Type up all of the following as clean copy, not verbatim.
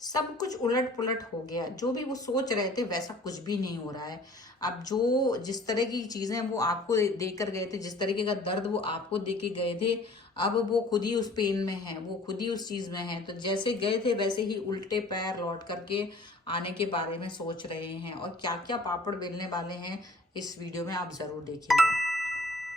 सब कुछ उलट पुलट हो गया। जो भी वो सोच रहे थे वैसा कुछ भी नहीं हो रहा है। अब जो जिस तरह की चीजें वो आपको देकर गए थे, जिस तरीके का दर्द वो आपको दे के गए थे, अब वो खुद ही उस पेन में है, वो खुद ही उस चीज में है। तो जैसे गए थे वैसे ही उल्टे पैर लौट करके आने के बारे में सोच रहे हैं। और क्या क्या पापड़ बेलने वाले हैं इस वीडियो में आप जरूर देखिएगा।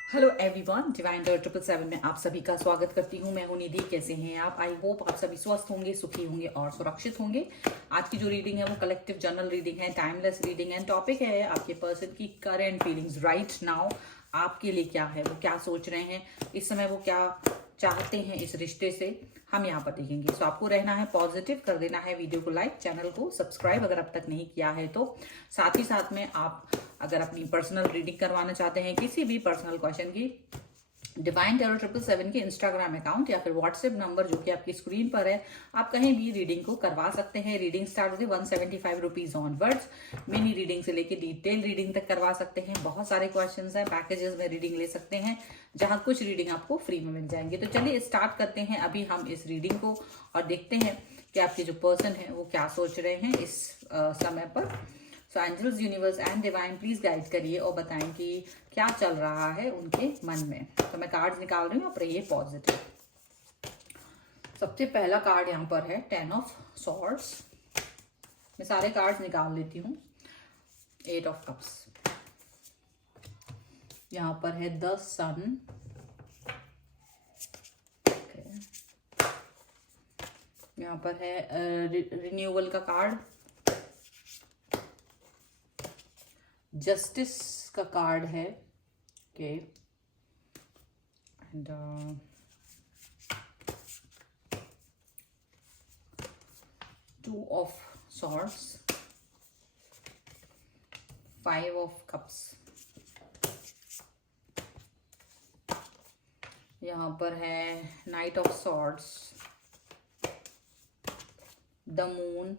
हेलो एवरीवन, डिवाइन 777 में आप सभी का स्वागत करती हूँ। मैं हूँ निधि। कैसे हैं आप? आई होप आप सभी स्वस्थ होंगे, सुखी होंगे और सुरक्षित होंगे। आज की जो रीडिंग है वो कलेक्टिव जर्नल रीडिंग है, टाइमलेस रीडिंग एंड टॉपिक है आपके पर्सन की करेंट फीलिंग्स राइट नाउ। आपके लिए क्या है, वो क्या सोच रहे हैं इस समय, वो क्या चाहते हैं इस रिश्ते से, हम यहाँ पर देखेंगे। सो आपको रहना है पॉजिटिव, कर देना है वीडियो को लाइक, चैनल को सब्सक्राइब अगर अब तक नहीं किया है तो। साथ ही साथ में आप अगर अपनी पर्सनल रीडिंग करवाना चाहते हैं किसी भी पर्सनल क्वेश्चन की, डिवाइन टैरो 777 के इंस्टाग्राम अकाउंट या फिर व्हाट्सएप नंबर जो कि आपकी स्क्रीन पर है, आप कहीं भी रीडिंग को करवा सकते हैं। रीडिंग स्टार्ट होती है 175 रुपीज ऑनवर्ड्स। मिनी रीडिंग से लेके डिटेल रीडिंग तक करवा सकते हैं। बहुत सारे क्वेश्चंस हैं, पैकेजेस में रीडिंग ले सकते हैं जहां कुछ रीडिंग आपको फ्री में मिल जाएंगे। तो चलिए स्टार्ट करते हैं अभी हम इस रीडिंग को और देखते हैं कि आपके जो पर्सन है वो क्या सोच रहे हैं इस समय पर। So angels, universe and divine please guide करिए और बताएं कि क्या चल रहा है उनके मन में। तो मैं कार्ड्स निकाल रही हूँ, आप रहिए पॉजिटिव। सबसे पहला कार्ड यहाँ पर है 10 ऑफ सॉर्ड्स। मैं सारे कार्ड्स निकाल लेती हूँ। 8 ऑफ कप्स, यहाँ पर है द सन, यहाँ पर है रिन्यूअल का कार्ड, जस्टिस का कार्ड है, okay, and 2 of swords, 5 of cups, यहाँ पर है night of swords, the moon,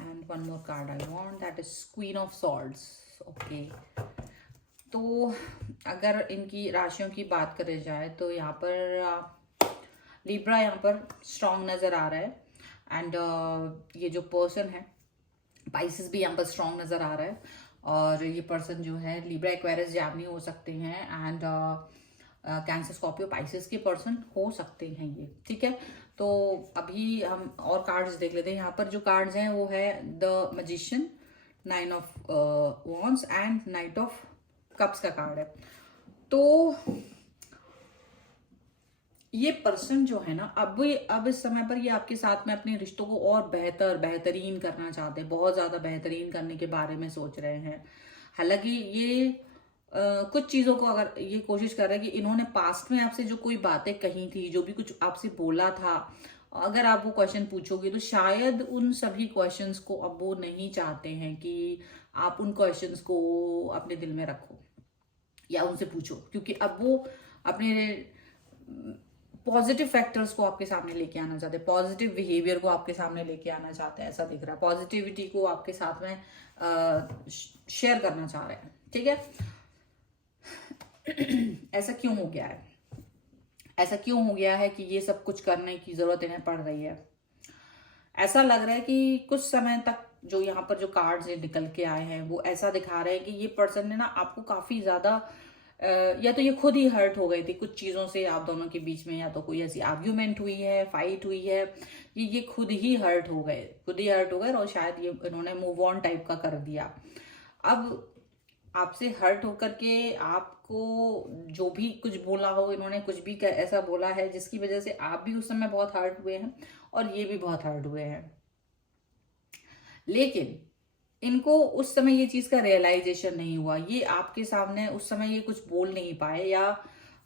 and one more card I want, that is Queen of Swords. Okay. तो अगर इनकी राशियों की बात करी जाए तो यहाँ पर लिब्रा यहाँ पर स्ट्रॉन्ग नज़र आ रहा है एंड ये जो पर्सन है पाइसेस भी यहाँ पर स्ट्रॉन्ग नज़र आ रहा है। और ये पर्सन जो है लिब्रा, एक्वेरियस, जैमिनी हो सकते हैं एंड कैंसर, स्कॉर्पियो, पाइसेस के पर्सन हो सकते हैं ये, ठीक है। तो अभी हम और कार्ड्स देख लेते हैं। यहाँ पर जो कार्ड्स हैं वो है the magician, 9 of wands and night of cups का कार्ड है। तो ये पर्सन जो है ना, अब इस समय पर ये आपके साथ में अपने रिश्तों को और बेहतरीन करना चाहते हैं, बहुत ज्यादा बेहतरीन करने के बारे में सोच रहे हैं। हालांकि ये कुछ चीजों को अगर ये कोशिश कर रहे हैं कि इन्होंने पास्ट में आपसे जो कोई बातें कही थी, जो भी कुछ आपसे बोला था, अगर आप वो क्वेश्चन पूछोगे तो शायद उन सभी क्वेश्चंस को अब वो नहीं चाहते हैं कि आप उन क्वेश्चंस को अपने दिल में रखो या उनसे पूछो, क्योंकि अब वो अपने पॉजिटिव फैक्टर्स को आपके सामने लेके आना चाहते हैं, पॉजिटिव बिहेवियर को आपके सामने लेके आना चाहते हैं। ऐसा दिख रहा है, पॉजिटिविटी को आपके साथ में शेयर करना चाह रहे हैं, ठीक है। ऐसा क्यों हो गया है, ऐसा क्यों हो गया है कि ये सब कुछ करने की जरूरत इन्हें पड़ रही है? ऐसा लग रहा है कि कुछ समय तक जो यहाँ पर जो कार्ड्स निकल के आए हैं वो ऐसा दिखा रहे हैं कि ये पर्सन ने ना आपको काफी ज्यादा या तो ये खुद ही हर्ट हो गई थी कुछ चीजों से आप दोनों के बीच में, या तो कोई ऐसी आर्ग्यूमेंट हुई है, फाइट हुई है, ये खुद ही हर्ट हो गए और शायद ये इन्होंने मूव ऑन टाइप का कर दिया। अब आपसे हर्ट होकर के आपको जो भी कुछ बोला हो, इन्होंने कुछ भी ऐसा बोला है जिसकी वजह से आप भी उस समय बहुत हर्ट हुए हैं और ये भी बहुत हर्ट हुए हैं। लेकिन इनको उस समय ये चीज का रियलाइजेशन नहीं हुआ, ये आपके सामने उस समय ये कुछ बोल नहीं पाए या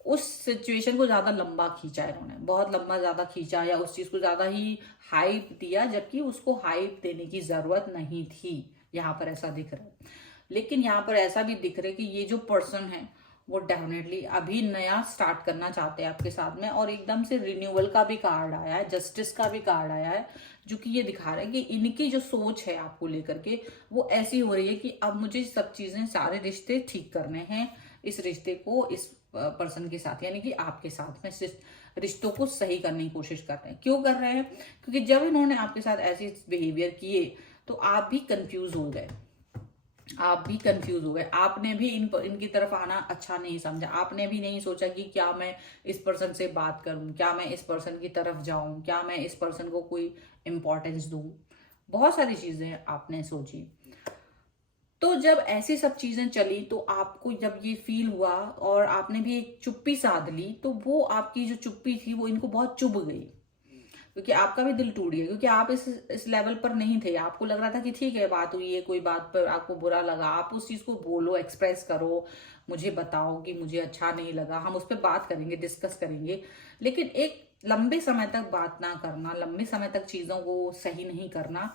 उस सिचुएशन को ज्यादा लंबा खींचा, इन्होंने बहुत लंबा ज्यादा खींचा या उस चीज को ज्यादा ही हाइप दिया, जबकि उसको हाइप देने की जरूरत नहीं थी। यहाँ पर ऐसा दिख रहा है। लेकिन यहाँ पर ऐसा भी दिख रहा है कि ये जो पर्सन है वो डेफिनेटली अभी नया स्टार्ट करना चाहते हैं आपके साथ में। और एकदम से रिन्यूअल का भी कार्ड आया है, जस्टिस का भी कार्ड आया है, जो कि ये दिखा रहा है कि इनकी जो सोच है आपको लेकर के वो ऐसी हो रही है कि अब मुझे सब चीजें, सारे रिश्ते ठीक करने हैं, इस रिश्ते को इस पर्सन के साथ यानी कि आपके साथ में रिश्तों को सही करने की कोशिश कर रहे हैं। क्यों कर रहे हैं? क्योंकि जब इन्होंने आपके साथ ऐसे बिहेवियर किए तो आप भी कंफ्यूज हो गए, आपने भी इनकी तरफ आना अच्छा नहीं समझा। आपने भी नहीं सोचा कि क्या मैं इस पर्सन से बात करूं, क्या मैं इस पर्सन की तरफ जाऊं, क्या मैं इस पर्सन को कोई इम्पोर्टेंस दूं। बहुत सारी चीजें आपने सोची। तो जब ऐसी सब चीजें चली तो आपको जब ये फील हुआ और आपने भी एक चुप्पी साध ली, तो वो आपकी जो चुप्पी थी वो इनको बहुत चुभ गई, क्योंकि आपका भी दिल टूट गया, क्योंकि आप इस लेवल पर नहीं थे। आपको लग रहा था कि ठीक है, बात हुई है, कोई बात पर आपको बुरा लगा, आप उस चीज को बोलो, एक्सप्रेस करो, मुझे बताओ कि मुझे अच्छा नहीं लगा, हम उस पर बात करेंगे, डिस्कस करेंगे। लेकिन एक लंबे समय तक बात ना करना, लंबे समय तक चीजों को सही नहीं करना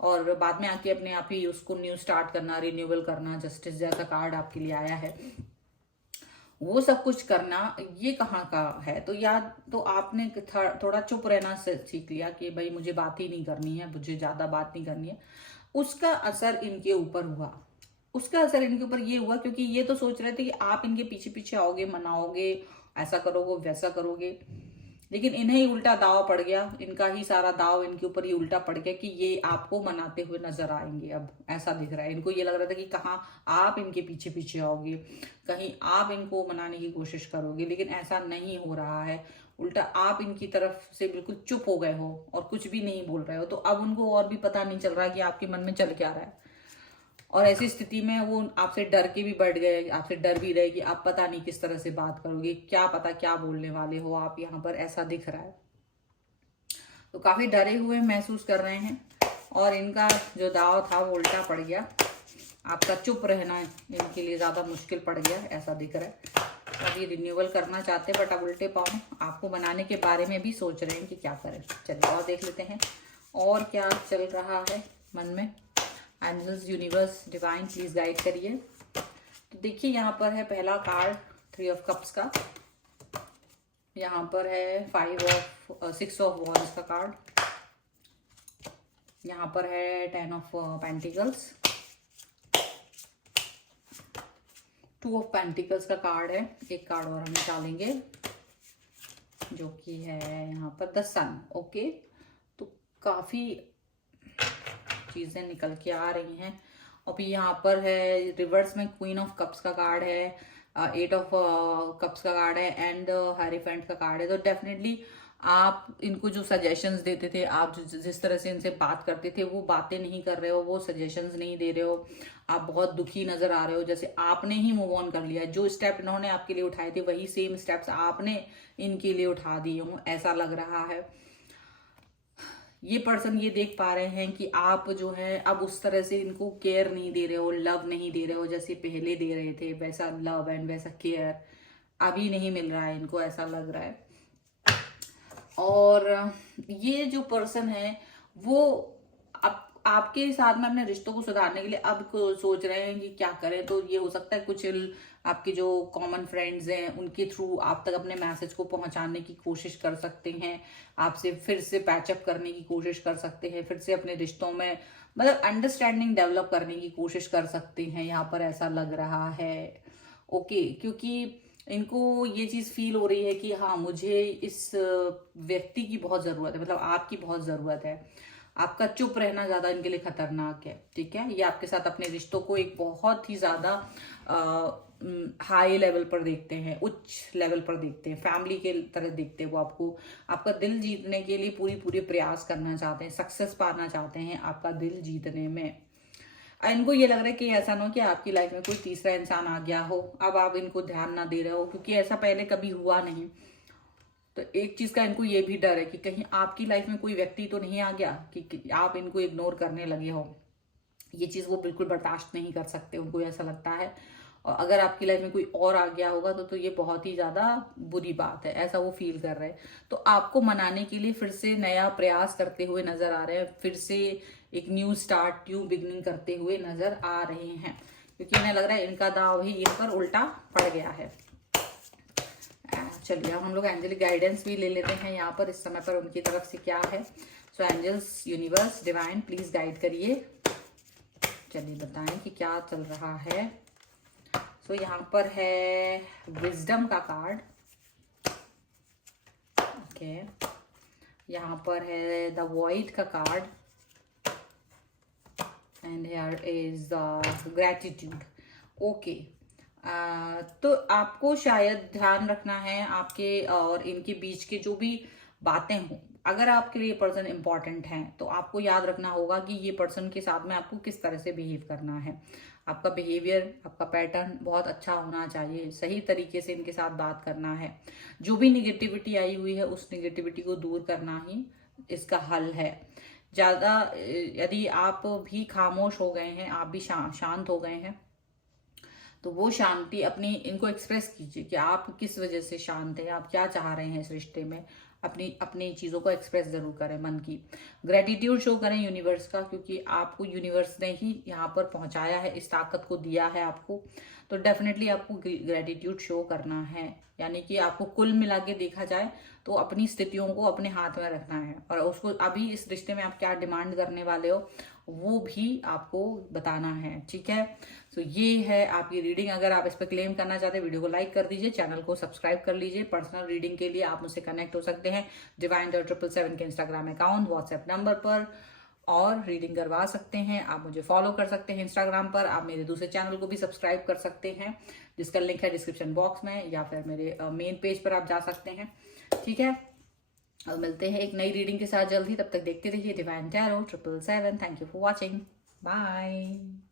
और बाद में आके अपने आप ही उसको न्यू स्टार्ट करना, रिन्यूअल करना, जस्टिस जैसा कार्ड आपके लिए आया है, वो सब कुछ करना, ये कहाँ का है? तो या तो आपने थोड़ा चुप रहना सीख लिया कि भाई मुझे बात ही नहीं करनी है, मुझे ज्यादा बात नहीं करनी है। उसका असर इनके ऊपर हुआ, ये हुआ क्योंकि ये तो सोच रहे थे कि आप इनके पीछे पीछे आओगे, मनाओगे, ऐसा करोगे, वैसा करोगे। लेकिन इन्हें ही उल्टा दाव पड़ गया, इनका ही सारा दाव इनके ऊपर ही उल्टा पड़ गया कि ये आपको मनाते हुए नजर आएंगे। अब ऐसा दिख रहा है, इनको ये लग रहा था कि कहाँ आप इनके पीछे पीछे आओगे, कहीं आप इनको मनाने की कोशिश करोगे, लेकिन ऐसा नहीं हो रहा है। उल्टा आप इनकी तरफ से बिल्कुल चुप हो गए हो और कुछ भी नहीं बोल रहे हो। तो अब उनको और भी पता नहीं चल रहा कि आपके मन में चल क्या रहा है। और ऐसी स्थिति में वो आपसे डर के भी बैठ गए, आपसे डर भी रहे कि आप पता नहीं किस तरह से बात करोगे, क्या पता क्या बोलने वाले हो आप यहाँ पर, ऐसा दिख रहा है। तो काफी डरे हुए महसूस कर रहे हैं और इनका जो दाव था वो उल्टा पड़ गया। आपका चुप रहना इनके लिए ज्यादा मुश्किल पड़ गया, ऐसा दिख रहा है। अब ये रिन्यूअल करना चाहते हैं, बट अब उल्टे पाँव आपको बनाने के बारे में भी सोच रहे हैं कि क्या करें। चलिए और देख लेते हैं और क्या चल रहा है मन में। Angels, universe, divine please guide करिए। तो देखिए यहाँ पर है पहला कार्ड 3 ऑफ कप्स का, यहाँ पर है 6 ऑफ वॉन्ड्स का कार्ड, यहाँ पर है 10 ऑफ पेंटिकल्स, 2 ऑफ पेंटिकल्स का कार्ड है। एक कार्ड और हम निकालेंगे जो कि है यहाँ पर द सन। ओके, तो काफी चीजें निकल के आ रही हैं। और यहाँ पर है रिवर्स में क्वीन ऑफ कप्स का कार्ड है, 8 ऑफ कप्स का कार्ड है एंड हेरीफेंट का कार्ड है। तो डेफिनेटली आप इनको जो सजेशंस देते थे, आप जिस तरह से इनसे बात करते थे, वो बातें नहीं कर रहे हो, वो सजेशंस नहीं दे रहे हो, आप बहुत दुखी नजर आ रहे हो, जैसे आपने ही मूव ऑन कर लिया। जो स्टेप इन्होंने आपके लिए उठाए थे वही सेम स्टेप्स आपने इनके लिए उठा दिए हो, ऐसा लग रहा है। ये पर्सन ये देख पा रहे हैं कि आप जो है अब उस तरह से इनको केयर नहीं दे रहे हो, लव नहीं दे रहे हो जैसे पहले दे रहे थे। वैसा लव एंड वैसा केयर अभी नहीं मिल रहा है इनको, ऐसा लग रहा है। और ये जो पर्सन है वो अब आपके साथ में अपने रिश्तों को सुधारने के लिए अब सोच रहे हैं कि क्या करें। तो ये हो सकता है कुछ आपके जो कॉमन फ्रेंड्स हैं उनके थ्रू आप तक अपने मैसेज को पहुंचाने की कोशिश कर सकते हैं, आपसे फिर से पैचअप करने की कोशिश कर सकते हैं, फिर से अपने रिश्तों में मतलब अंडरस्टैंडिंग डेवलप करने की कोशिश कर सकते हैं, यहाँ पर ऐसा लग रहा है। ओके, क्योंकि इनको ये चीज फील हो रही है कि हाँ मुझे इस व्यक्ति की बहुत जरूरत है, मतलब आपकी बहुत जरूरत है। आपका चुप रहना ज्यादा इनके लिए खतरनाक है, ठीक है। ये आपके साथ अपने रिश्तों को एक बहुत ही ज्यादा हाई लेवल पर देखते हैं, उच्च लेवल पर देखते हैं, फैमिली के तरह देखते हैं। वो आपको आपका दिल जीतने के लिए पूरी पूरी प्रयास करना चाहते हैं, सक्सेस पाना चाहते हैं आपका दिल जीतने में। इनको ये लग रहा है कि ऐसा ना हो कि आपकी लाइफ में कोई तीसरा इंसान आ गया हो, अब आप इनको ध्यान ना दे रहे हो, क्योंकि ऐसा पहले कभी हुआ नहीं। तो एक चीज का इनको ये भी डर है कि कहीं आपकी लाइफ में कोई व्यक्ति तो नहीं आ गया कि आप इनको इग्नोर करने लगे हो। ये चीज वो बिल्कुल बर्दाश्त नहीं कर सकते, उनको ऐसा लगता है। और अगर आपकी लाइफ में कोई और आ गया होगा तो ये बहुत ही ज्यादा बुरी बात है, ऐसा वो फील कर रहे हैं। तो आपको मनाने के लिए फिर से नया प्रयास करते हुए नजर आ रहे हैं, फिर से एक न्यू स्टार्ट, न्यू बिगनिंग करते हुए नजर आ रहे हैं, क्योंकि इन्हें लग रहा है इनका दाव ही इन पर उल्टा पड़ गया है। चलिए अब हम लोग एंजलिक गाइडेंस भी ले लेते हैं यहाँ पर, इस समय पर उनकी तरफ से क्या है। So angels, universe, divine please guide करिए। चलिए बताएं कि क्या चल रहा है। सो यहाँ पर है विजडम का कार्ड, ओके, यहाँ पर है द वॉइड का card and here is gratitude. Okay, तो आपको शायद ध्यान रखना है आपके और इनके बीच के जो भी बातें हों, अगर आपके लिए पर्सन इंपॉर्टेंट है तो आपको याद रखना होगा कि ये पर्सन के साथ में आपको किस तरह से बिहेव करना है। आपका बिहेवियर, आपका पैटर्न बहुत अच्छा होना चाहिए, सही तरीके से इनके साथ बात करना है। जो भी निगेटिविटी आई हुई है उस निगेटिविटी को दूर करना ही इसका हल है। ज़्यादा यदि आप भी खामोश हो गए हैं, आप भी शांत हो गए हैं, तो वो शांति अपनी इनको एक्सप्रेस कीजिए कि आप किस वजह से शांत हैं, आप क्या चाह रहे हैं इस रिश्ते में। अपनी अपनी चीज़ों को एक्सप्रेस जरूर करें, मन की ग्रेटिट्यूड शो करें यूनिवर्स का, क्योंकि आपको यूनिवर्स ने ही यहाँ पर पहुँचाया है, इस ताकत को दिया है आपको, तो डेफिनेटली आपको ग्रेटिट्यूड शो करना है। यानी कि आपको कुल मिला के देखा जाए तो अपनी स्थितियों को अपने हाथ में रखना है और उसको अभी इस रिश्ते में आप क्या डिमांड करने वाले हो वो भी आपको बताना है, ठीक है। तो ये है आपकी रीडिंग। अगर आप इस पर क्लेम करना चाहते हैं वीडियो को लाइक कर दीजिए, चैनल को सब्सक्राइब कर लीजिए। पर्सनल रीडिंग के लिए आप मुझसे कनेक्ट हो सकते हैं divine.777 के इंस्टाग्राम अकाउंट, व्हाट्सएप नंबर पर, और रीडिंग करवा सकते हैं। आप मुझे फॉलो कर सकते हैं इंस्टाग्राम पर। आप मेरे दूसरे चैनल को भी सब्सक्राइब कर सकते हैं जिसका लिंक है डिस्क्रिप्शन बॉक्स में, या फिर मेरे मेन पेज पर आप जा सकते हैं, ठीक है। और मिलते हैं एक नई रीडिंग के साथ जल्दी, तब तक देखते रहिए divine tarot 777। Thank you for watching, bye.